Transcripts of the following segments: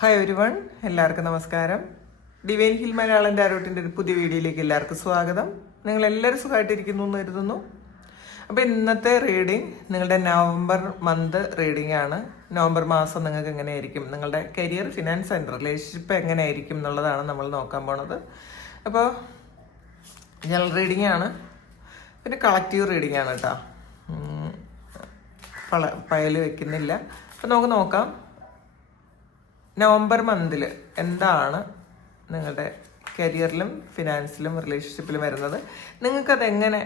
Hi everyone, എല്ലാവർക്കും നമസ്കാരം. Divine hill Malayalam ടാരോട്ടിൻ്റെ ഒരു പുതിയ വീഡിയോയിലേക്ക് എല്ലാവർക്കും സ്വാഗതം. നിങ്ങളെല്ലാവരും സുഖമായിട്ടിരിക്കുന്നു എന്ന് കരുതുന്നു. അപ്പോൾ ഇന്നത്തെ റീഡിങ് നിങ്ങളുടെ നവംബർ മന്ത് റീഡിംഗ് ആണ്. നവംബർ മാസം നിങ്ങൾക്ക് എങ്ങനെയായിരിക്കും, നിങ്ങളുടെ കരിയർ, ഫിനാൻസ് ആൻഡ് റിലേഷൻഷിപ്പ് എങ്ങനെയായിരിക്കും എന്നുള്ളതാണ് നമ്മൾ നോക്കാൻ പോണത്. അപ്പോൾ ജനറൽ റീഡിംഗ് ആണ്, പിന്നെ കളക്റ്റീവ് റീഡിംഗ് ആണ് കേട്ടോ. പയൽ വെക്കുന്നില്ല. അപ്പോൾ നമുക്ക് നോക്കാം നവംബർ മന്തിൽ എന്താണ് നിങ്ങളുടെ കരിയറിലും ഫിനാൻസിലും റിലേഷൻഷിപ്പിലും വരുന്നത്. നിങ്ങൾക്കതെങ്ങനെ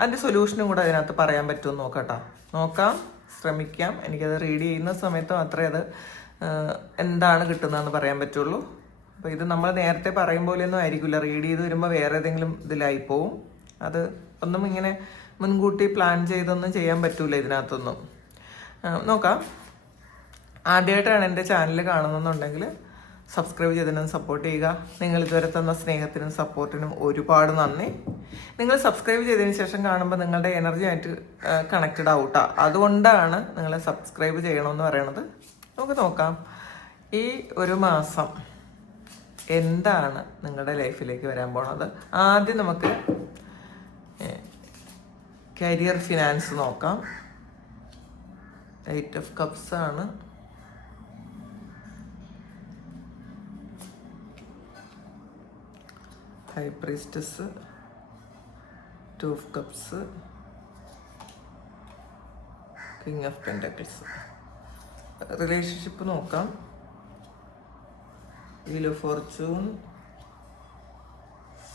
അതിൻ്റെ സൊല്യൂഷനും കൂടെ അതിനകത്ത് പറയാൻ പറ്റുമെന്ന് നോക്കാം, ശ്രമിക്കാം. എനിക്കത് റീഡ് ചെയ്യുന്ന സമയത്ത് മാത്രമേ അത് എന്താണ് കിട്ടുന്നതെന്ന് പറയാൻ പറ്റുള്ളൂ. അപ്പോൾ ഇത് നമ്മൾ നേരത്തെ പറയും പോലെയൊന്നും ആയിരിക്കില്ല. റീഡ് ചെയ്ത് വരുമ്പോൾ വേറെ ഏതെങ്കിലും ഇതിലായിപ്പോവും. അത് ഒന്നും ഇങ്ങനെ മുൻകൂട്ടി പ്ലാൻ ചെയ്തൊന്നും ചെയ്യാൻ പറ്റൂല ഇതിനകത്തൊന്നും. നോക്കാം. ആദ്യമായിട്ടാണ് എൻ്റെ ചാനൽ കാണുന്നുണ്ടെങ്കിൽ സബ്സ്ക്രൈബ് ചെയ്തതിനും സപ്പോർട്ട് ചെയ്യുക. നിങ്ങൾ ഇതുവരെ തന്ന സ്നേഹത്തിനും സപ്പോർട്ടിനും ഒരുപാട് നന്ദി. നിങ്ങൾ സബ്സ്ക്രൈബ് ചെയ്തതിന് ശേഷം കാണുമ്പോൾ നിങ്ങളുടെ എനർജി ആയിട്ട് കണക്റ്റഡ് ആവൂട്ടാ. അതുകൊണ്ടാണ് നിങ്ങൾ സബ്സ്ക്രൈബ് ചെയ്യണമെന്ന് പറയണത്. നമുക്ക് നോക്കാം ഈ ഒരു മാസം എന്താണ് നിങ്ങളുടെ ലൈഫിലേക്ക് വരാൻ പോണത്. ആദ്യം നമുക്ക് കരിയർ ഫിനാൻസ് നോക്കാം. 8 of Cups ആണ്. High priestess, 2 of Cups, king of pentacles. Relationship നോക്കാം. Wheel of fortune,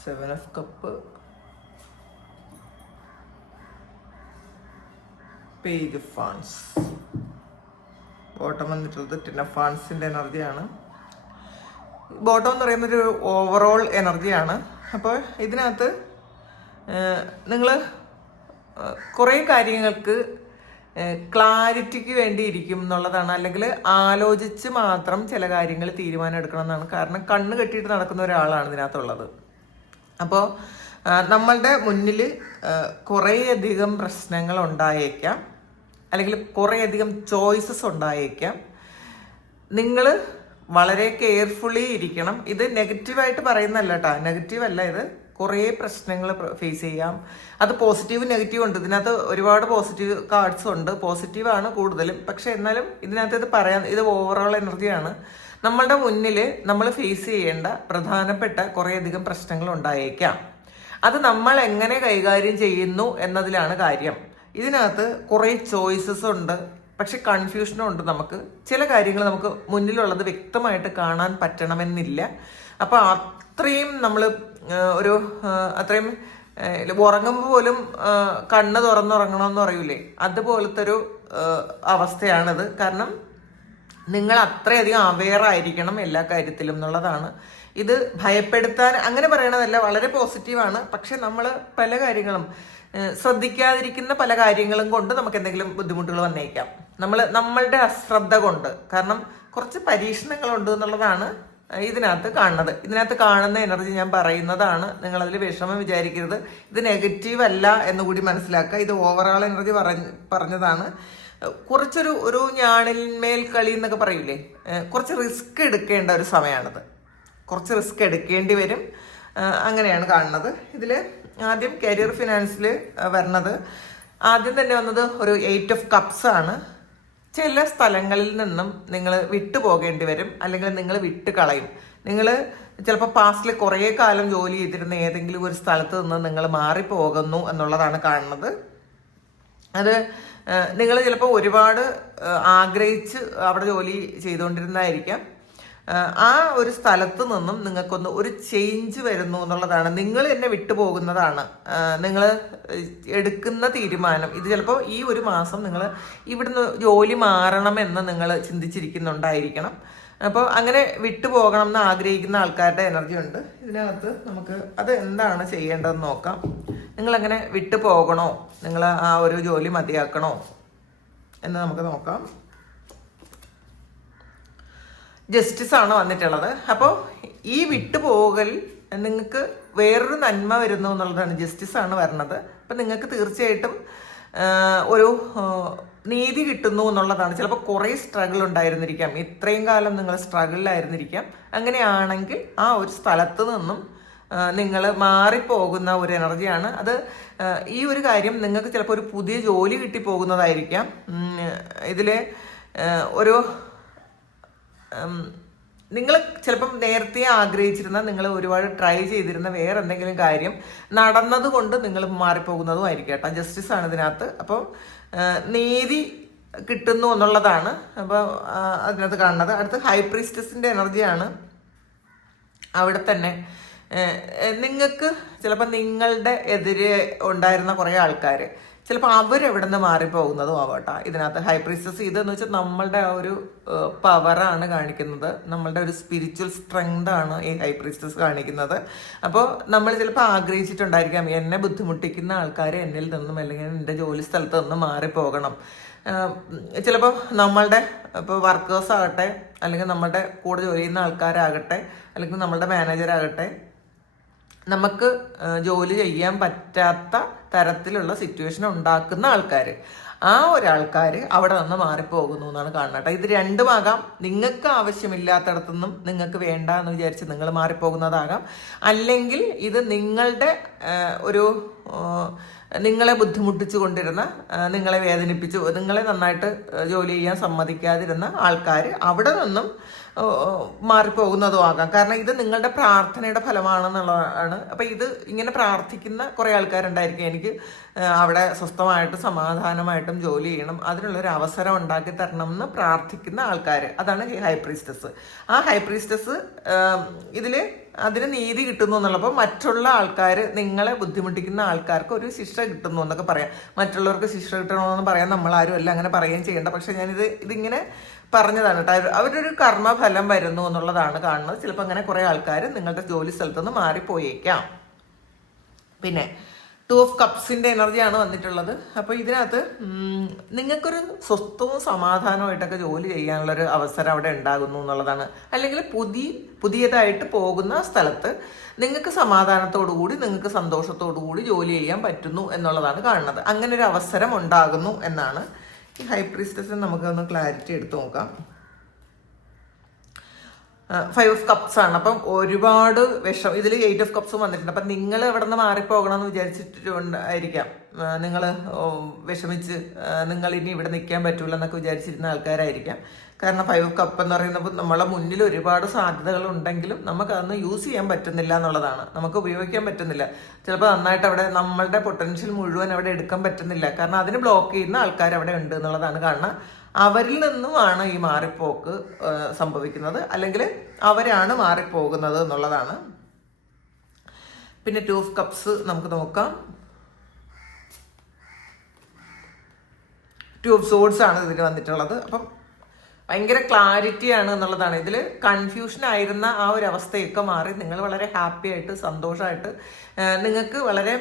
7 of Cup, page of ഫാൻസ്. ബോട്ടം വന്നിട്ടുള്ളത് 10 of ഫാൻസിൻ്റെ എനർജിയാണ്. ബോട്ടം എന്ന് പറയുന്നൊരു ഓവറോൾ എനർജിയാണ്. അപ്പോൾ ഇതിനകത്ത് നിങ്ങൾ കുറേ കാര്യങ്ങൾക്ക് ക്ലാരിറ്റിക്ക് വേണ്ടി ഇരിക്കും എന്നുള്ളതാണ്. അല്ലെങ്കിൽ ആലോചിച്ച് മാത്രം ചില കാര്യങ്ങൾ തീരുമാനം എടുക്കണം എന്നാണ്. കാരണം കണ്ണ് കെട്ടിയിട്ട് നടക്കുന്ന ഒരാളാണ് ഇതിനകത്തുള്ളത്. അപ്പോൾ നമ്മളുടെ മുന്നിൽ കുറേയധികം പ്രശ്നങ്ങൾ ഉണ്ടായേക്കാം, അല്ലെങ്കിൽ കുറേയധികം ചോയ്സസ് ഉണ്ടായേക്കാം. നിങ്ങൾ വളരെ കെയർഫുള്ളി ഇരിക്കണം. ഇത് നെഗറ്റീവായിട്ട് പറയുന്നല്ല കേട്ടോ, നെഗറ്റീവ് അല്ല. ഇത് കുറേ പ്രശ്നങ്ങൾ ഫേസ് ചെയ്യാം. അത് പോസിറ്റീവ് നെഗറ്റീവ് ഉണ്ട്. ഇതിനകത്ത് ഒരുപാട് പോസിറ്റീവ് കാർഡ്സ് ഉണ്ട്. പോസിറ്റീവാണ് കൂടുതലും. പക്ഷെ എന്നാലും ഇതിനകത്ത് ഇത് ഓവറോൾ എനർജിയാണ്. നമ്മളുടെ മുന്നിൽ നമ്മൾ ഫേസ് ചെയ്യേണ്ട പ്രധാനപ്പെട്ട കുറേയധികം പ്രശ്നങ്ങൾ ഉണ്ടായേക്കാം. അത് നമ്മൾ എങ്ങനെ കൈകാര്യം ചെയ്യുന്നു എന്നതിലാണ് കാര്യം. ഇതിനകത്ത് കുറേ ചോയ്സസ് ഉണ്ട്, പക്ഷെ കൺഫ്യൂഷനും ഉണ്ട്. നമുക്ക് ചില കാര്യങ്ങൾ നമുക്ക് മുന്നിലുള്ളത് വ്യക്തമായിട്ട് കാണാൻ പറ്റണമെന്നില്ല. അപ്പോൾ അത്രയും നമ്മൾ അത്രയും ഉറങ്ങുമ്പോൾ പോലും കണ്ണ് തുറന്നുറങ്ങണമെന്ന് പറയൂലേ, അതുപോലത്തെ ഒരു അവസ്ഥയാണിത്. കാരണം നിങ്ങൾ അത്രയധികം അവെയർ ആയിരിക്കണം എല്ലാ കാര്യത്തിലും എന്നുള്ളതാണ്. ഇത് ഭയപ്പെടുത്താൻ അങ്ങനെ പറയണതല്ല, വളരെ പോസിറ്റീവാണ്. പക്ഷെ നമ്മൾ പല കാര്യങ്ങളും ശ്രദ്ധിക്കാതിരിക്കുന്ന പല കാര്യങ്ങളും കൊണ്ട് നമുക്ക് എന്തെങ്കിലും ബുദ്ധിമുട്ടുകൾ വന്നേക്കാം. നമ്മളുടെ അശ്രദ്ധ കൊണ്ട്. കാരണം കുറച്ച് പരീക്ഷണങ്ങളുണ്ട് എന്നുള്ളതാണ് ഇതിനകത്ത് കാണുന്നത്. ഇതിനകത്ത് കാണുന്ന എനർജി ഞാൻ പറയുന്നതാണ്. നിങ്ങളതിൽ വിഷമം വിചാരിക്കരുത്. ഇത് നെഗറ്റീവ് അല്ല എന്നുകൂടി മനസ്സിലാക്കുക. ഇത് ഓവറോൾ എനർജി പറഞ്ഞതാണ്. ഒരു ഞാണിന്മേൽ കളി എന്നൊക്കെ പറയൂലേ, കുറച്ച് റിസ്ക് എടുക്കേണ്ട ഒരു സമയമാണിത്. കുറച്ച് റിസ്ക് എടുക്കേണ്ടി വരും. അങ്ങനെയാണ് കാണുന്നത്. ഇതിൽ ആദ്യം കരിയർ ഫിനാൻസിൽ വരണത്, ആദ്യം തന്നെ വന്നത് ഒരു 8 of Cups ആണ്. ചില സ്ഥലങ്ങളിൽ നിന്നും നിങ്ങൾ വിട്ടുപോകേണ്ടി വരും, അല്ലെങ്കിൽ നിങ്ങൾ വിട്ട് കളയും. നിങ്ങൾ ചിലപ്പോൾ പാസ്റ്റിൽ കുറേ കാലം ജോലി ചെയ്തിരുന്ന ഏതെങ്കിലും ഒരു സ്ഥലത്ത് നിന്ന് നിങ്ങൾ മാറിപ്പോകുന്നു എന്നുള്ളതാണ് കാണുന്നത്. അത് നിങ്ങൾ ചിലപ്പോൾ ഒരുപാട് ആഗ്രഹിച്ച് അവിടെ ജോലി ചെയ്തുകൊണ്ടിരുന്നതായിരിക്കാം. ആ ഒരു സ്ഥലത്ത് നിന്നും നിങ്ങൾക്കൊന്ന് ഒരു ചേഞ്ച് വരുന്നു എന്നുള്ളതാണ്. നിങ്ങൾ എന്നെ വിട്ടുപോകുന്നതാണ്. നിങ്ങൾ എടുക്കുന്ന തീരുമാനം ഇത് ചിലപ്പോൾ ഈ ഒരു മാസം നിങ്ങൾ ഇവിടുന്ന് ജോലി മാറണമെന്ന് നിങ്ങൾ ചിന്തിച്ചിരിക്കുന്നുണ്ടായിരിക്കണം. അപ്പോൾ അങ്ങനെ വിട്ടുപോകണം എന്ന് ആഗ്രഹിക്കുന്ന ആൾക്കാരുടെ എനർജി ഉണ്ട് ഇതിനകത്ത്. നമുക്ക് അത് എന്താണ് ചെയ്യേണ്ടതെന്ന് നോക്കാം. നിങ്ങളങ്ങനെ വിട്ടുപോകണോ, നിങ്ങൾ ആ ഒരു ജോലി മതിയാക്കണോ എന്ന് നമുക്ക് നോക്കാം. ജസ്റ്റിസ് ആണ് വന്നിട്ടുള്ളത്. അപ്പോൾ ഈ വിട്ടുപോകൽ നിങ്ങൾക്ക് വേറൊരു നന്മ വരുന്നു എന്നുള്ളതാണ്. ജസ്റ്റിസ് ആണ് വരുന്നത്. അപ്പം നിങ്ങൾക്ക് തീർച്ചയായിട്ടും ഒരു നീതി കിട്ടുന്നു എന്നുള്ളതാണ്. ചിലപ്പോൾ കുറേ സ്ട്രഗിൾ ഉണ്ടായിരുന്നിരിക്കാം, ഇത്രയും കാലം നിങ്ങൾ സ്ട്രഗിളിലായിരുന്നിരിക്കാം. അങ്ങനെയാണെങ്കിൽ ആ ഒരു സ്ഥലത്ത് നിന്നും നിങ്ങൾ മാറിപ്പോകുന്ന ഒരു എനർജിയാണ് അത്. ഈ ഒരു കാര്യം നിങ്ങൾക്ക് ചിലപ്പോൾ ഒരു പുതിയ ജോലി കിട്ടിപ്പോകുന്നതായിരിക്കാം. ഇതിൽ ഒരു നിങ്ങൾ ചിലപ്പം നേരത്തെ ആഗ്രഹിച്ചിരുന്ന, നിങ്ങൾ ഒരുപാട് ട്രൈ ചെയ്തിരുന്ന വേറെ എന്തെങ്കിലും കാര്യം നടന്നതുകൊണ്ട് നിങ്ങൾ മാറിപ്പോകുന്നതും ആയിരിക്കും കേട്ടോ. ജസ്റ്റിസ് ആണ് ഇതിനകത്ത്. അപ്പം നീതി കിട്ടുന്നു എന്നുള്ളതാണ് അപ്പോൾ അതിനകത്ത് കാണുന്നത്. അടുത്ത് ഹൈ പ്രീസ്റ്റസിൻ്റെ എനർജിയാണ്. അവിടെ തന്നെ നിങ്ങൾക്ക് ചിലപ്പോൾ നിങ്ങളുടെ എതിരെ ഉണ്ടായിരുന്ന കുറേ ആൾക്കാർ ചിലപ്പോൾ അവരെവിടെ നിന്ന് മാറിപ്പോകുന്നതും ആവട്ടെ. ഇതിനകത്ത് ഹൈ പ്രീസ്റ്റസ് ഇതെന്ന് വെച്ചാൽ നമ്മളുടെ ആ ഒരു പവറാണ് കാണിക്കുന്നത്, നമ്മളുടെ ഒരു സ്പിരിച്വൽ സ്ട്രെങ്ത് ആണ് ഈ ഹൈ പ്രീസ്റ്റസ് കാണിക്കുന്നത്. അപ്പോൾ നമ്മൾ ചിലപ്പോൾ ആഗ്രഹിച്ചിട്ടുണ്ടായിരിക്കാം എന്നെ ബുദ്ധിമുട്ടിക്കുന്ന ആൾക്കാർ എന്നിൽ നിന്നും അല്ലെങ്കിൽ എൻ്റെ ജോലി സ്ഥലത്ത് നിന്നും മാറിപ്പോകണം. ചിലപ്പോൾ നമ്മളുടെ ഇപ്പോൾ വർക്കേഴ്സ് ആകട്ടെ, അല്ലെങ്കിൽ നമ്മുടെ കൂടെ ജോലി ചെയ്യുന്ന ആൾക്കാരാകട്ടെ, അല്ലെങ്കിൽ നമ്മളുടെ മാനേജറാകട്ടെ, നമുക്ക് ജോലി ചെയ്യാൻ പറ്റാത്ത തരത്തിലുള്ള സിറ്റുവേഷൻ ഉണ്ടാക്കുന്ന ആൾക്കാർ, ആ ഒരാൾക്കാർ അവിടെ നിന്ന് മാറിപ്പോകുന്നു എന്നാണ് കാണുന്നത്. ഇത് രണ്ടുമാകാം. നിങ്ങൾക്ക് ആവശ്യമില്ലാത്തടത്തുനിന്നും നിങ്ങൾക്ക് വേണ്ട എന്ന് വിചാരിച്ച് നിങ്ങൾ മാറിപ്പോകുന്നതാകാം. അല്ലെങ്കിൽ ഇത് നിങ്ങളുടെ ഒരു നിങ്ങളെ ബുദ്ധിമുട്ടിച്ചു കൊണ്ടിരുന്ന, നിങ്ങളെ വേദനിപ്പിച്ചു, നിങ്ങളെ നന്നായിട്ട് ജോലി ചെയ്യാൻ സമ്മതിക്കാതിരുന്ന ആൾക്കാർ അവിടെ നിന്നും മാറിപ്പോകുന്നതും ആകാം. കാരണം ഇത് നിങ്ങളുടെ പ്രാർത്ഥനയുടെ ഫലമാണെന്നുള്ളതാണ്. അപ്പം ഇത് ഇങ്ങനെ പ്രാർത്ഥിക്കുന്ന കുറേ ആൾക്കാരുണ്ടായിരിക്കും, എനിക്ക് അവിടെ സ്വസ്ഥമായിട്ടും സമാധാനമായിട്ടും ജോലി ചെയ്യണം, അതിനുള്ളൊരു അവസരം ഉണ്ടാക്കി തരണം എന്ന് പ്രാർത്ഥിക്കുന്ന ആൾക്കാർ, അതാണ് ഈ ഹൈ പ്രീസ്റ്റസ്. ആ ഹൈ പ്രീസ്റ്റസ് ഇതിൽ അതിന് നീതി കിട്ടുന്നു എന്നുള്ളപ്പോൾ മറ്റുള്ള ആൾക്കാർ, നിങ്ങളെ ബുദ്ധിമുട്ടിക്കുന്ന ആൾക്കാർക്ക് ഒരു ശിക്ഷ കിട്ടുന്നു എന്നൊക്കെ പറയാം. മറ്റുള്ളവർക്ക് ശിക്ഷ കിട്ടണമെന്ന് പറയാൻ നമ്മളാരും അല്ല അങ്ങനെ പറയുകയും ചെയ്യേണ്ട. പക്ഷെ ഇതിങ്ങനെ പറഞ്ഞതാണ് കേട്ടോ. അവരൊരു കർമ്മഫലം വരുന്നു എന്നുള്ളതാണ് കാണുന്നത്. ചിലപ്പോൾ അങ്ങനെ കുറേ ആൾക്കാർ നിങ്ങളുടെ ജോലി സ്ഥലത്തുനിന്ന് മാറിപ്പോയേക്കാം. പിന്നെ 2 ഓഫ് കപ്സിൻ്റെ എനർജിയാണ് വന്നിട്ടുള്ളത്. അപ്പോൾ ഇതിനകത്ത് നിങ്ങൾക്കൊരു സ്വസ്ഥവും സമാധാനമായിട്ടൊക്കെ ജോലി ചെയ്യാനുള്ളൊരു അവസരം അവിടെ ഉണ്ടാകുന്നു എന്നുള്ളതാണ്. അല്ലെങ്കിൽ പുതിയതായിട്ട് പോകുന്ന സ്ഥലത്ത് നിങ്ങൾക്ക് സമാധാനത്തോടു കൂടി, നിങ്ങൾക്ക് സന്തോഷത്തോടു കൂടി ജോലി ചെയ്യാൻ പറ്റുന്നു എന്നുള്ളതാണ് കാണുന്നത്. അങ്ങനെ ഒരു അവസരം ഉണ്ടാകുന്നു എന്നാണ്. ഈ ഹൈ പ്രീസ്റ്റസിന് നമുക്കൊന്ന് ക്ലാരിറ്റി എടുത്ത് നോക്കാം. 5 ഓഫ് കപ്സ് ആണ്. അപ്പം ഒരുപാട് ഇതിൽ 8 ഓഫ് കപ്സും വന്നിട്ടുണ്ട്. അപ്പം നിങ്ങൾ എവിടെ നിന്ന് മാറിപ്പോകണം എന്ന് വിചാരിച്ചിട്ടുണ്ടായിരിക്കാം. നിങ്ങൾ വിഷമിച്ച് നിങ്ങൾ ഇനി ഇവിടെ നിൽക്കാൻ പറ്റൂല എന്നൊക്കെ വിചാരിച്ചിരുന്ന ആൾക്കാരായിരിക്കാം. കാരണം 5 ഓഫ് കപ്പ് എന്ന് പറയുന്നത് നമ്മളെ മുന്നിൽ ഒരുപാട് സാധ്യതകൾ ഉണ്ടെങ്കിലും നമുക്കതൊന്ന് യൂസ് ചെയ്യാൻ പറ്റുന്നില്ല എന്നുള്ളതാണ്. നമുക്ക് ഉപയോഗിക്കാൻ പറ്റുന്നില്ല. ചിലപ്പോൾ നന്നായിട്ട് അവിടെ നമ്മളുടെ പൊട്ടൻഷ്യൽ മുഴുവൻ അവിടെ എടുക്കാൻ പറ്റുന്നില്ല. കാരണം അതിന് ബ്ലോക്ക് ചെയ്യുന്ന ആൾക്കാർ അവിടെ ഉണ്ട് എന്നുള്ളതാണ് കാണുന്നത്. അവരിൽ നിന്നുമാണ് ഈ മാറിപ്പോക്ക് സംഭവിക്കുന്നത്, അല്ലെങ്കിൽ അവരാണ് മാറിപ്പോകുന്നത് എന്നുള്ളതാണ്. പിന്നെ 2 ഓഫ് കപ്സ് നമുക്ക് നോക്കാം. 2 ഓഫ് സോഡ്സ് ആണ് ഇതിൽ വന്നിട്ടുള്ളത്. അപ്പം ഭയങ്കര ക്ലാരിറ്റിയാണ് എന്നുള്ളതാണ്. ഇതിൽ കൺഫ്യൂഷൻ ആയിരുന്ന ആ ഒരു അവസ്ഥയൊക്കെ മാറി നിങ്ങൾ വളരെ ഹാപ്പി ആയിട്ട് സന്തോഷമായിട്ട് നിങ്ങൾക്ക് വളരെ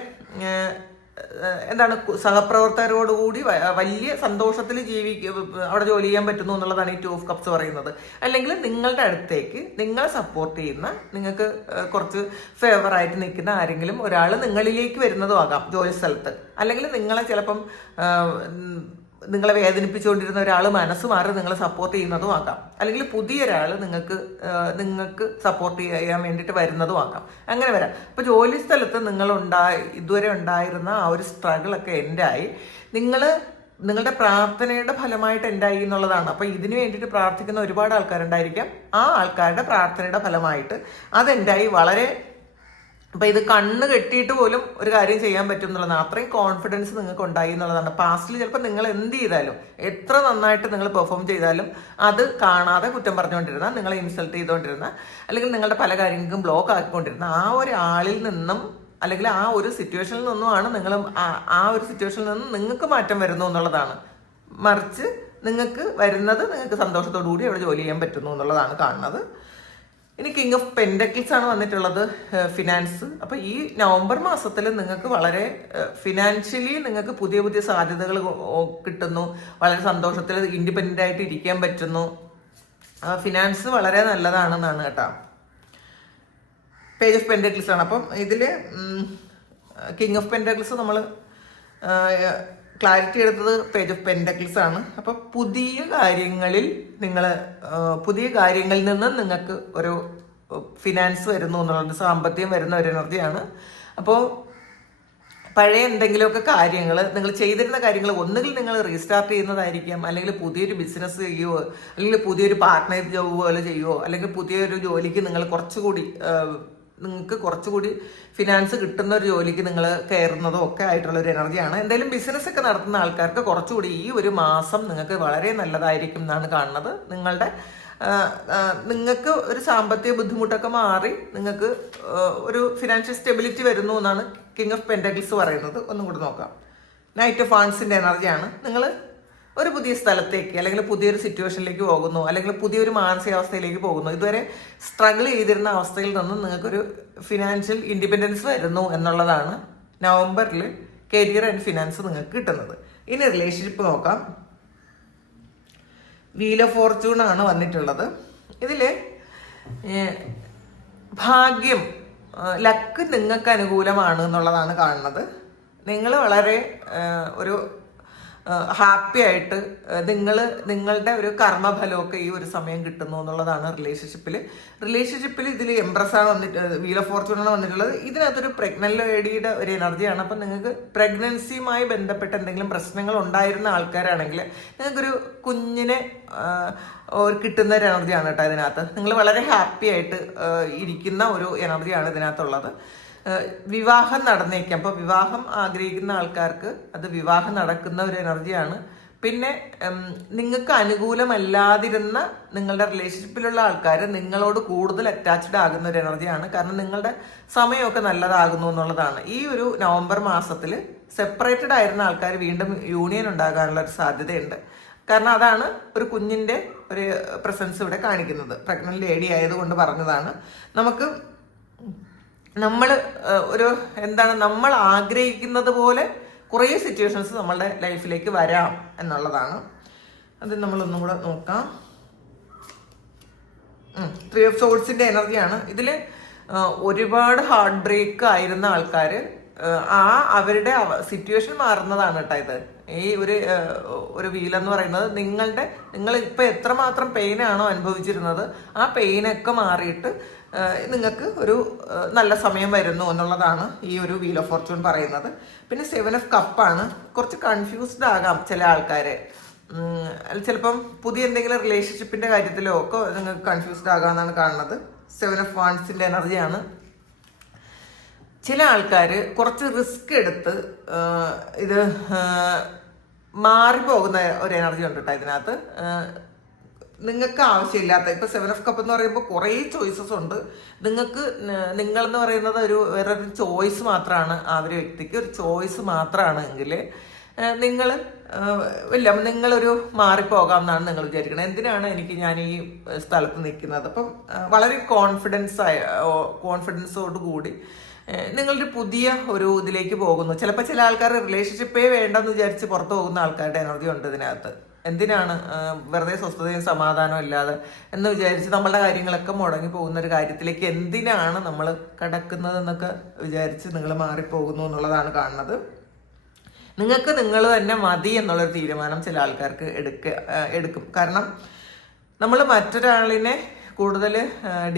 എന്താണ് സഹപ്രവർത്തകരോടുകൂടി വലിയ സന്തോഷത്തിൽ അവിടെ ജോലി ചെയ്യാൻ പറ്റുന്നു എന്നുള്ളതാണ് ഈ 2 ഓഫ് കപ്സ് പറയുന്നത്. അല്ലെങ്കിൽ നിങ്ങളുടെ അടുത്തേക്ക് നിങ്ങളെ സപ്പോർട്ട് ചെയ്യുന്ന, നിങ്ങൾക്ക് കുറച്ച് ഫേവറായിട്ട് നിൽക്കുന്ന ആരെങ്കിലും ഒരാൾ നിങ്ങളിലേക്ക് വരുന്നതും ആകാം ജോലി സ്ഥലത്ത്. അല്ലെങ്കിൽ നിങ്ങളെ ചിലപ്പം നിങ്ങളെ വേദനിപ്പിച്ചുകൊണ്ടിരുന്ന ഒരാൾ മനസ്സ് മാറി നിങ്ങളെ സപ്പോർട്ട് ചെയ്യുന്നതും ആകാം. അല്ലെങ്കിൽ പുതിയൊരാൾ നിങ്ങൾക്ക് സപ്പോർട്ട് ചെയ്യാൻ വേണ്ടിയിട്ട് വരുന്നതും ആകാം. അങ്ങനെ വരാം. അപ്പോൾ ജോലി സ്ഥലത്ത് ഇതുവരെ ഉണ്ടായിരുന്ന ആ ഒരു സ്ട്രഗിളൊക്കെ എൻഡായി. നിങ്ങളുടെ പ്രാർത്ഥനയുടെ ഫലമായിട്ട് എൻഡായി എന്നുള്ളതാണ്. അപ്പോൾ ഇതിനു വേണ്ടിയിട്ട് പ്രാർത്ഥിക്കുന്ന ഒരുപാട് ആൾക്കാരുണ്ടായിരിക്കാം. ആ ആൾക്കാരുടെ പ്രാർത്ഥനയുടെ ഫലമായിട്ട് അതെൻഡായി വളരെ. അപ്പം ഇത് കണ്ണ് കെട്ടിയിട്ട് പോലും ഒരു കാര്യം ചെയ്യാൻ പറ്റും എന്നുള്ളതാണ്. അത്രയും കോൺഫിഡൻസ് നിങ്ങൾക്ക് ഉണ്ടായി എന്നുള്ളതാണ്. പാസ്റ്റിൽ ചിലപ്പോൾ നിങ്ങൾ എന്ത് ചെയ്താലും, എത്ര നന്നായിട്ട് നിങ്ങൾ പെർഫോം ചെയ്താലും അത് കാണാതെ കുറ്റം പറഞ്ഞുകൊണ്ടിരുന്ന, നിങ്ങളെ ഇൻസൾട്ട് ചെയ്തുകൊണ്ടിരുന്ന, അല്ലെങ്കിൽ നിങ്ങളുടെ പല കാര്യങ്ങൾക്കും ബ്ലോക്ക് ആക്കിക്കൊണ്ടിരുന്ന ആ ഒരാളിൽ നിന്നും, അല്ലെങ്കിൽ ആ ഒരു സിറ്റുവേഷനിൽ നിന്നുമാണ് ആ ഒരു സിറ്റുവേഷനിൽ നിന്നും നിങ്ങൾക്ക് മാറ്റം വരുന്നു എന്നുള്ളതാണ്. മറിച്ച് നിങ്ങൾക്ക് സന്തോഷത്തോടു കൂടി അവിടെ ജോലി ചെയ്യാൻ പറ്റുന്നു എന്നുള്ളതാണ് കാണുന്നത്. ഇനി കിങ് ഓഫ് പെൻഡക്കിൾസ് ആണ് വന്നിട്ടുള്ളത്, ഫിനാൻസ്. അപ്പോൾ ഈ നവംബർ മാസത്തിൽ നിങ്ങൾക്ക് വളരെ ഫിനാൻഷ്യലി നിങ്ങൾക്ക് പുതിയ പുതിയ സാധ്യതകൾ കിട്ടുന്നു. വളരെ സന്തോഷത്തിൽ ഇൻഡിപെൻഡൻ്റ് ആയിട്ട് ഇരിക്കാൻ പറ്റുന്നു. ഫിനാൻസ് വളരെ നല്ലതാണെന്നാണ് കേട്ടോ. പേജ് ഓഫ് പെൻഡക്കിൾസ് ആണ്. അപ്പം ഇതിൽ കിങ് ഓഫ് പെൻഡക്കിൾസ് നമ്മൾ ക്ലാരിറ്റി എടുത്തത് പേജ് ഓഫ് പെൻഡക്കിൾസ് ആണ്. അപ്പോൾ പുതിയ കാര്യങ്ങളിൽ നിന്ന് നിങ്ങൾക്ക് ഒരു ഫിനാൻസ് വരുന്നു എന്നുള്ളത്, സാമ്പത്തികം വരുന്ന ഒരു എനർജിയാണ്. അപ്പോൾ പഴയ എന്തെങ്കിലുമൊക്കെ കാര്യങ്ങൾ, നിങ്ങൾ ചെയ്തിരുന്ന കാര്യങ്ങൾ ഒന്നുകിൽ നിങ്ങൾ റീസ്റ്റാർട്ട് ചെയ്യുന്നതായിരിക്കാം, അല്ലെങ്കിൽ പുതിയൊരു ബിസിനസ് ചെയ്യുമോ, അല്ലെങ്കിൽ പുതിയൊരു പാർട്ട് ടൈം ജോബ് പോലെ ചെയ്യുമോ, അല്ലെങ്കിൽ പുതിയൊരു ജോലിക്ക് നിങ്ങൾ നിങ്ങൾക്ക് കുറച്ചുകൂടി ഫിനാൻസ് കിട്ടുന്ന ഒരു ജോലിക്ക് നിങ്ങൾ കയറുന്നതോ ഒക്കെ ആയിട്ടുള്ള ഒരു എനർജിയാണ്. എന്തായാലും ബിസിനസ് ഒക്കെ നടത്തുന്ന ആൾക്കാർക്ക് കുറച്ചുകൂടി ഈ ഒരു മാസം നിങ്ങൾക്ക് വളരെ നല്ലതായിരിക്കും എന്നാണ് കാണുന്നത്. നിങ്ങൾക്ക് ഒരു സാമ്പത്തിക ബുദ്ധിമുട്ടൊക്കെ മാറി നിങ്ങൾക്ക് ഒരു ഫിനാൻഷ്യൽ സ്റ്റെബിലിറ്റി വരുന്നു എന്നാണ് കിങ് ഓഫ് പെൻഡക്കിൾസ് പറയുന്നത്. ഒന്നും കൂടി നോക്കാം. നൈറ്റ് ഓഫ് വാൻസിന്റെ എനർജിയാണ്. നിങ്ങൾ ഒരു പുതിയ സ്ഥലത്തേക്ക് അല്ലെങ്കിൽ പുതിയൊരു സിറ്റുവേഷനിലേക്ക് പോകുന്നു, അല്ലെങ്കിൽ പുതിയൊരു മാനസികാവസ്ഥയിലേക്ക് പോകുന്നു. ഇതുവരെ സ്ട്രഗിൾ ചെയ്തിരുന്ന അവസ്ഥയിൽ നിന്നും നിങ്ങൾക്കൊരു ഫിനാൻഷ്യൽ ഇൻഡിപെൻഡൻസ് വരുന്നു എന്നുള്ളതാണ് നവംബറിൽ കരിയർ ആൻഡ് ഫിനാൻസ് നിങ്ങൾക്ക് കിട്ടുന്നത്. ഇനി റിലേഷൻഷിപ്പ് നോക്കാം. വീൽ ഓഫ് ഫോർച്യൂൺ ആണ് വന്നിട്ടുള്ളത്. ഇതിൽ ഭാഗ്യം, ലക്ക് നിങ്ങൾക്ക് അനുകൂലമാണ് എന്നുള്ളതാണ് കാണുന്നത്. നിങ്ങൾ വളരെ ഒരു ഹാപ്പി ആയിട്ട് നിങ്ങളുടെ ഒരു കർമ്മഫലമൊക്കെ ഈ ഒരു സമയം കിട്ടുന്നു എന്നുള്ളതാണ് റിലേഷൻഷിപ്പിൽ ഇതിൽ എംപ്രസ് ആണ് വീൽ ഓഫ് ഫോർച്യൂൺ ആണ് വന്നിട്ടുള്ളത്. ഇതിനകത്തൊരു പ്രഗ്നന്റ് ലേഡിയുടെ ഒരു എനർജിയാണ്. അപ്പം നിങ്ങൾക്ക് പ്രഗ്നൻസിയുമായി ബന്ധപ്പെട്ട എന്തെങ്കിലും പ്രശ്നങ്ങൾ ഉണ്ടായിരുന്ന ആൾക്കാരാണെങ്കിൽ നിങ്ങൾക്കൊരു കുഞ്ഞിനെ കിട്ടുന്ന ഒരു എനർജിയാണ് കേട്ടോ ഇതിനകത്ത്. നിങ്ങൾ വളരെ ഹാപ്പി ആയിട്ട് ഇരിക്കുന്ന ഒരു എനർജിയാണ് ഇതിനകത്തുള്ളത്. വിവാഹം നടന്നേക്കാം. അപ്പോൾ വിവാഹം ആഗ്രഹിക്കുന്ന ആൾക്കാർക്ക് അത് വിവാഹം നടക്കുന്ന ഒരു എനർജിയാണ്. പിന്നെ നിങ്ങൾക്ക് അനുകൂലമല്ലാതിരുന്ന നിങ്ങളുടെ റിലേഷൻഷിപ്പിലുള്ള ആൾക്കാർ നിങ്ങളോട് കൂടുതൽ അറ്റാച്ച്ഡ് ആകുന്ന ഒരു എനർജിയാണ്. കാരണം നിങ്ങളുടെ സമയമൊക്കെ നല്ലതാകുന്നു എന്നുള്ളതാണ്. ഈ ഒരു നവംബർ മാസത്തിൽ സെപ്പറേറ്റഡ് ആയിരുന്ന ആൾക്കാർ വീണ്ടും യൂണിയൻ ഉണ്ടാകാനുള്ള ഒരു സാധ്യതയുണ്ട്. കാരണം അതാണ് ഒരു കുഞ്ഞിൻ്റെ ഒരു പ്രസൻസ് ഇവിടെ കാണിക്കുന്നത്. പ്രഗ്നന്റ് ലേഡി ആയതുകൊണ്ട് പറഞ്ഞതാണ്. നമ്മൾ നമ്മൾ ആഗ്രഹിക്കുന്നത് പോലെ കുറേ സിറ്റുവേഷൻസ് നമ്മളുടെ ലൈഫിലേക്ക് വരാം എന്നുള്ളതാണ്. അത് നമ്മളൊന്നും കൂടെ നോക്കാം. 3 ഓഫ് സോഴ്സിന്റെ എനർജിയാണ്. ഇതിൽ ഒരുപാട് ഹാർട്ട് ബ്രേക്ക് ആയിരുന്ന ആൾക്കാർ അവരുടെ സിറ്റുവേഷൻ മാറുന്നതാണ് കേട്ടോ ഇത്. ഈ ഒരു വീലെന്ന് പറയുന്നത് നിങ്ങൾ ഇപ്പം എത്രമാത്രം പെയിനാണോ അനുഭവിച്ചിരുന്നത് ആ പെയിനൊക്കെ മാറിയിട്ട് നിങ്ങൾക്ക് ഒരു നല്ല സമയം വരുന്നു എന്നുള്ളതാണ് ഈ ഒരു വീൽ ഓഫ് ഫോർച്യൂൺ പറയുന്നത്. പിന്നെ 7 ഓഫ് കപ്പാണ്. കുറച്ച് കൺഫ്യൂസ്ഡ് ആകാം ചില ആൾക്കാരെ. ചിലപ്പം പുതിയ എന്തെങ്കിലും റിലേഷൻഷിപ്പിന്റെ കാര്യത്തിലോ ഒക്കെ നിങ്ങൾക്ക് കൺഫ്യൂസ്ഡ് ആകാമെന്നാണ് കാണുന്നത്. 7 ഓഫ് വാൻസിന്റെ എനർജിയാണ്. ചില ആൾക്കാർ കുറച്ച് റിസ്ക് എടുത്ത് ഇത് മാറിപ്പോകുന്ന ഒരു എനർജി ഉണ്ട് കേട്ടോ ഇതിനകത്ത്. നിങ്ങൾക്ക് ആവശ്യമില്ലാത്ത, ഇപ്പൊ 7 ഓഫ് കപ്പ് എന്ന് പറയുമ്പോൾ കുറേ ചോയ്സസ് ഉണ്ട്. നിങ്ങളെന്ന് പറയുന്നത് വേറൊരു ചോയ്സ് മാത്രമാണ്. ആ ഒരു വ്യക്തിക്ക് ഒരു ചോയ്സ് മാത്രമാണെങ്കിൽ നിങ്ങളൊരു മാറിപ്പോകാം എന്നാണ് നിങ്ങൾ വിചാരിക്കുന്നത്. എന്തിനാണ് ഞാൻ ഈ സ്ഥലത്ത് നിൽക്കുന്നത്? അപ്പം വളരെ കോൺഫിഡൻസോട് കൂടി നിങ്ങളൊരു പുതിയ ഒരു ഇതിലേക്ക് പോകുന്നു. ചിലപ്പോൾ ചില ആൾക്കാർ റിലേഷൻഷിപ്പേ വേണ്ടെന്ന് വിചാരിച്ച് പുറത്തു പോകുന്ന ആൾക്കാരുടെ എനർജി ഉണ്ട് ഇതിനകത്ത്. എന്തിനാണ് വെറുതെ സ്വസ്ഥതയും സമാധാനവും ഇല്ലാതെ എന്ന് വിചാരിച്ച് നമ്മളുടെ കാര്യങ്ങളൊക്കെ മുടങ്ങി പോകുന്ന ഒരു കാര്യത്തിലേക്ക് എന്തിനാണ് നമ്മൾ കിടക്കുന്നതെന്നൊക്കെ വിചാരിച്ച് നിങ്ങൾ മാറിപ്പോകുന്നു എന്നുള്ളതാണ് കാണുന്നത്. നിങ്ങൾക്ക് നിങ്ങൾ തന്നെ മതി എന്നുള്ളൊരു തീരുമാനം ചില ആൾക്കാർക്ക് എടുക്കും. കാരണം നമ്മൾ മറ്റൊരാളിനെ കൂടുതൽ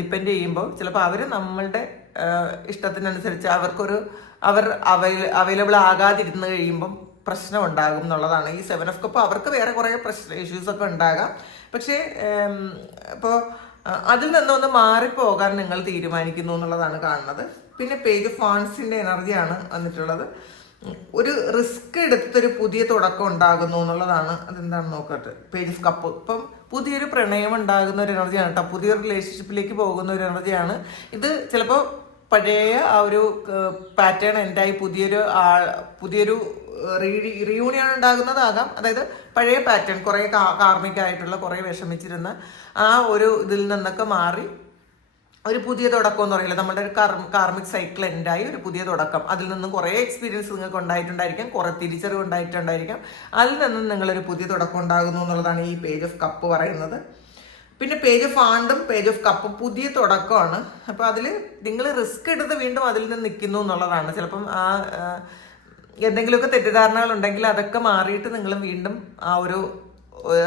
ഡിപ്പെൻഡ് ചെയ്യുമ്പോൾ ചിലപ്പോൾ അവർ നമ്മളുടെ ഇഷ്ടത്തിനനുസരിച്ച് അവർ അവൈലബിൾ ആകാതിരുന്ന് കഴിയുമ്പം പ്രശ്നം ഉണ്ടാകും എന്നുള്ളതാണ്. ഈ 7 ഓഫ് കപ്പ് അവർക്ക് വേറെ കുറേ ഇഷ്യൂസൊക്കെ ഉണ്ടാകാം. പക്ഷേ ഇപ്പോൾ അതിൽ നിന്നൊന്ന് മാറിപ്പോകാൻ നിങ്ങൾ തീരുമാനിക്കുന്നു എന്നുള്ളതാണ് കാണുന്നത്. പിന്നെ പേജ് ഓഫ് വാൻസിന്റെ എനർജിയാണ് വന്നിട്ടുള്ളത്. ഒരു റിസ്ക് എടുത്തൊരു പുതിയ തുടക്കം ഉണ്ടാകുന്നു എന്നുള്ളതാണ്. അതെന്താണെന്ന് നോക്കട്ടെ. പേജ് ഓഫ് കപ്പ് ഇപ്പം പുതിയൊരു പ്രണയം ഉണ്ടാകുന്ന ഒരു എനർജിയാണ് കേട്ടോ. പുതിയൊരു റിലേഷൻഷിപ്പിലേക്ക് പോകുന്ന ഒരു എനർജിയാണ് ഇത്. ചിലപ്പോൾ പഴയ ആ ഒരു പാറ്റേൺ എൻഡായി പുതിയൊരു റീയൂണിയൻ ഉണ്ടാകുന്നതാകാം. അതായത് പഴയ പാറ്റേൺ കുറേ കാർമികമായിട്ടുള്ള കുറേ വിഷമിച്ചിരുന്ന ആ ഒരു ഇതിൽ നിന്നൊക്കെ മാറി ഒരു പുതിയ തുടക്കം എന്ന് പറയില്ല, നമ്മുടെ ഒരു കാർമിക് സൈക്കിൾ എൻഡായി ഒരു പുതിയ തുടക്കം. അതിൽ നിന്നും കുറേ എക്സ്പീരിയൻസ് നിങ്ങൾക്ക് ഉണ്ടായിട്ടുണ്ടായിരിക്കാം, കുറേ തിരിച്ചറിവ് ഉണ്ടായിട്ടുണ്ടായിരിക്കാം. അതിൽ നിന്നും നിങ്ങളൊരു പുതിയ തുടക്കം ഉണ്ടാകുന്നു എന്നുള്ളതാണ് ഈ പേജ് ഓഫ് കപ്പ് പറയുന്നത്. പിന്നെ പേജ് ഓഫ് ആണ്ടും പേജ് ഓഫ് കപ്പും പുതിയ തുടക്കമാണ്. അപ്പോൾ അതിൽ നിങ്ങൾ റിസ്ക് എടുത്ത് വീണ്ടും അതിൽ നിന്ന് നിൽക്കുന്നു എന്നുള്ളതാണ്. ചിലപ്പം എന്തെങ്കിലുമൊക്കെ തെറ്റിദ്ധാരണകൾ ഉണ്ടെങ്കിൽ അതൊക്കെ മാറിയിട്ട് നിങ്ങൾ വീണ്ടും ആ ഒരു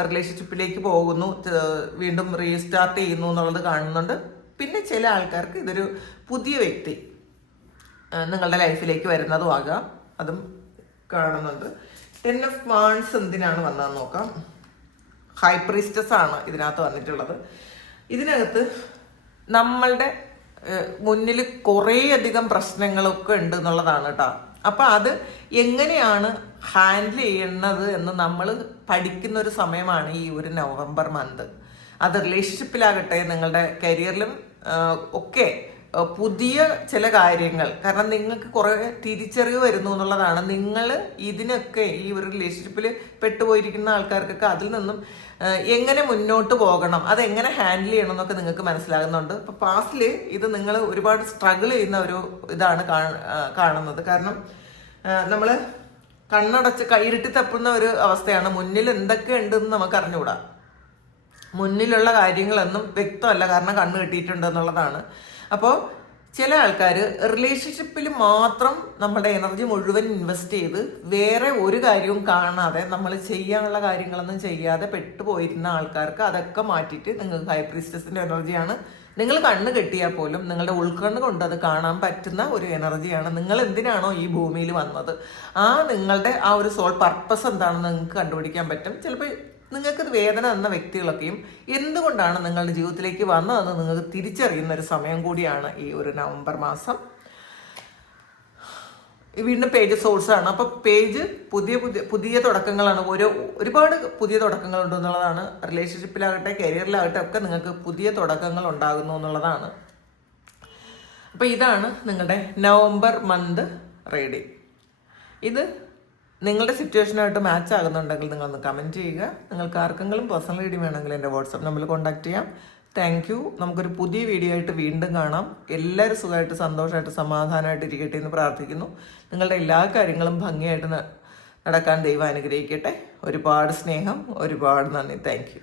റിലേഷൻഷിപ്പിലേക്ക് പോകുന്നു, വീണ്ടും റീസ്റ്റാർട്ട് ചെയ്യുന്നു എന്നുള്ളത് കാണുന്നുണ്ട്. പിന്നെ ചില ആൾക്കാർക്ക് ഇതൊരു പുതിയ വ്യക്തി നിങ്ങളുടെ ലൈഫിലേക്ക് വരുന്നതും ആകാം, അതും കാണുന്നുണ്ട്. 10 of Wands എന്തിനാണ് വന്നതെന്ന് നോക്കാം. ഹൈ പ്രീസ്റ്റസ് ആണ് ഇതിനകത്ത് വന്നിട്ടുള്ളത്. ഇതിനകത്ത് നമ്മളുടെ മുന്നിൽ കുറേയധികം പ്രശ്നങ്ങളൊക്കെ ഉണ്ട് എന്നുള്ളതാണ് കേട്ടോ. അപ്പം അത് എങ്ങനെയാണ് ഹാൻഡിൽ ചെയ്യുന്നത് എന്ന് നമ്മൾ പഠിക്കുന്ന ഒരു സമയമാണ് ഈ ഒരു നവംബർ മന്ത്. അത് റിലേഷൻഷിപ്പിലാകട്ടെ, നിങ്ങളുടെ കരിയറിലും ഒക്കെ പുതിയ ചില കാര്യങ്ങൾ, കാരണം നിങ്ങൾക്ക് കുറേ തിരിച്ചറിവ് വരുന്നു എന്നുള്ളതാണ്. നിങ്ങൾ ഇതിനൊക്കെ ഈ ഒരു റിലേഷൻഷിപ്പിൽ പെട്ടുപോയിരിക്കുന്ന ആൾക്കാർക്കൊക്കെ അതിൽ നിന്നും എങ്ങനെ മുന്നോട്ട് പോകണം, അതെങ്ങനെ ഹാൻഡിൽ ചെയ്യണം എന്നൊക്കെ നിങ്ങൾക്ക് മനസ്സിലാകുന്നുണ്ട്. അപ്പോൾ പാസ്റ്റിൽ ഇത് നിങ്ങൾ ഒരുപാട് സ്ട്രഗിൾ ചെയ്യുന്ന ഒരു ഇതാണ് കാണുന്നത്. കാരണം നമ്മൾ കണ്ണടച്ച് ഇരുട്ടി തപ്പുന്ന ഒരു അവസ്ഥയാണ്. മുന്നിൽ എന്തൊക്കെ ഉണ്ടെന്ന് നമുക്ക് അറിഞ്ഞുകൂടാ. മുന്നിലുള്ള കാര്യങ്ങളൊന്നും വ്യക്തമല്ല, കാരണം കണ്ണ് കെട്ടിയിട്ടുണ്ട് എന്നുള്ളതാണ്. അപ്പോൾ ചില ആൾക്കാർ റിലേഷൻഷിപ്പിൽ മാത്രം നമ്മുടെ എനർജി മുഴുവൻ ഇൻവെസ്റ്റ് ചെയ്ത് വേറെ ഒരു കാര്യവും കാണാതെ നമ്മൾ ചെയ്യാനുള്ള കാര്യങ്ങളൊന്നും ചെയ്യാതെ പെട്ടുപോയിരുന്ന ആൾക്കാർക്ക് അതൊക്കെ മാറ്റിയിട്ട് നിങ്ങൾക്ക് ഹൈ പ്രീസ്റ്റസിന്റെ എനർജിയാണ്. നിങ്ങൾ കണ്ണ് കെട്ടിയാൽ പോലും നിങ്ങളുടെ ഉൾക്കണ്ണ് കൊണ്ട് അത് കാണാൻ പറ്റുന്ന ഒരു എനർജിയാണ്. നിങ്ങൾ എന്തിനാണോ ഈ ഭൂമിയിൽ വന്നത്, നിങ്ങളുടെ ആ ഒരു സോൾ പർപ്പസ് എന്താണെന്ന് നിങ്ങൾക്ക് കണ്ടുപിടിക്കാൻ പറ്റും. ചിലപ്പോൾ നിങ്ങൾക്ക് വേദന എന്ന വ്യക്തികളൊക്കെയും എന്തുകൊണ്ടാണ് നിങ്ങളുടെ ജീവിതത്തിലേക്ക് വന്നതെന്ന് നിങ്ങൾക്ക് തിരിച്ചറിയുന്ന ഒരു സമയം കൂടിയാണ് ഈ ഒരു നവംബർ മാസം. വീണ്ടും പേജ് സോഴ്സാണ്. അപ്പോൾ പേജ് പുതിയ തുടക്കങ്ങളാണ്. ഒരുപാട് പുതിയ തുടക്കങ്ങളുണ്ട് എന്നുള്ളതാണ്. റിലേഷൻഷിപ്പിലാകട്ടെ, കരിയറിലാകട്ടെ ഒക്കെ നിങ്ങൾക്ക് പുതിയ തുടക്കങ്ങൾ ഉണ്ടാകുന്നു എന്നുള്ളതാണ്. അപ്പോൾ ഇതാണ് നിങ്ങളുടെ നവംബർ മന്ത് റീഡിങ്. ഇത് നിങ്ങളുടെ സിറ്റുവേഷനായിട്ട് മാച്ച് ആകുന്നുണ്ടെങ്കിൽ നിങ്ങളൊന്ന് കമൻറ്റ് ചെയ്യുക. നിങ്ങൾക്ക് ആർക്കെങ്കിലും പേഴ്സണൽ റീഡിങ് വേണമെങ്കിൽ എൻ്റെ വാട്സപ്പ് നമ്പറിൽ കോൺടാക്ട് ചെയ്യാം. Thank you. നമുക്കൊരു പുതിയ വീഡിയോ ആയിട്ട് വീണ്ടും കാണാം. എല്ലാവരും സുഖമായിട്ട് സന്തോഷമായിട്ട് സമാധാനമായിട്ട് ഇരിക്കട്ടെ എന്ന് പ്രാർത്ഥിക്കുന്നു. നിങ്ങളുടെ എല്ലാ കാര്യങ്ങളും ഭംഗിയായിട്ട് നടക്കാൻ ദൈവം അനുഗ്രഹിക്കട്ടെ. ഒരുപാട് സ്നേഹം, ഒരുപാട് നന്ദി. Thank you.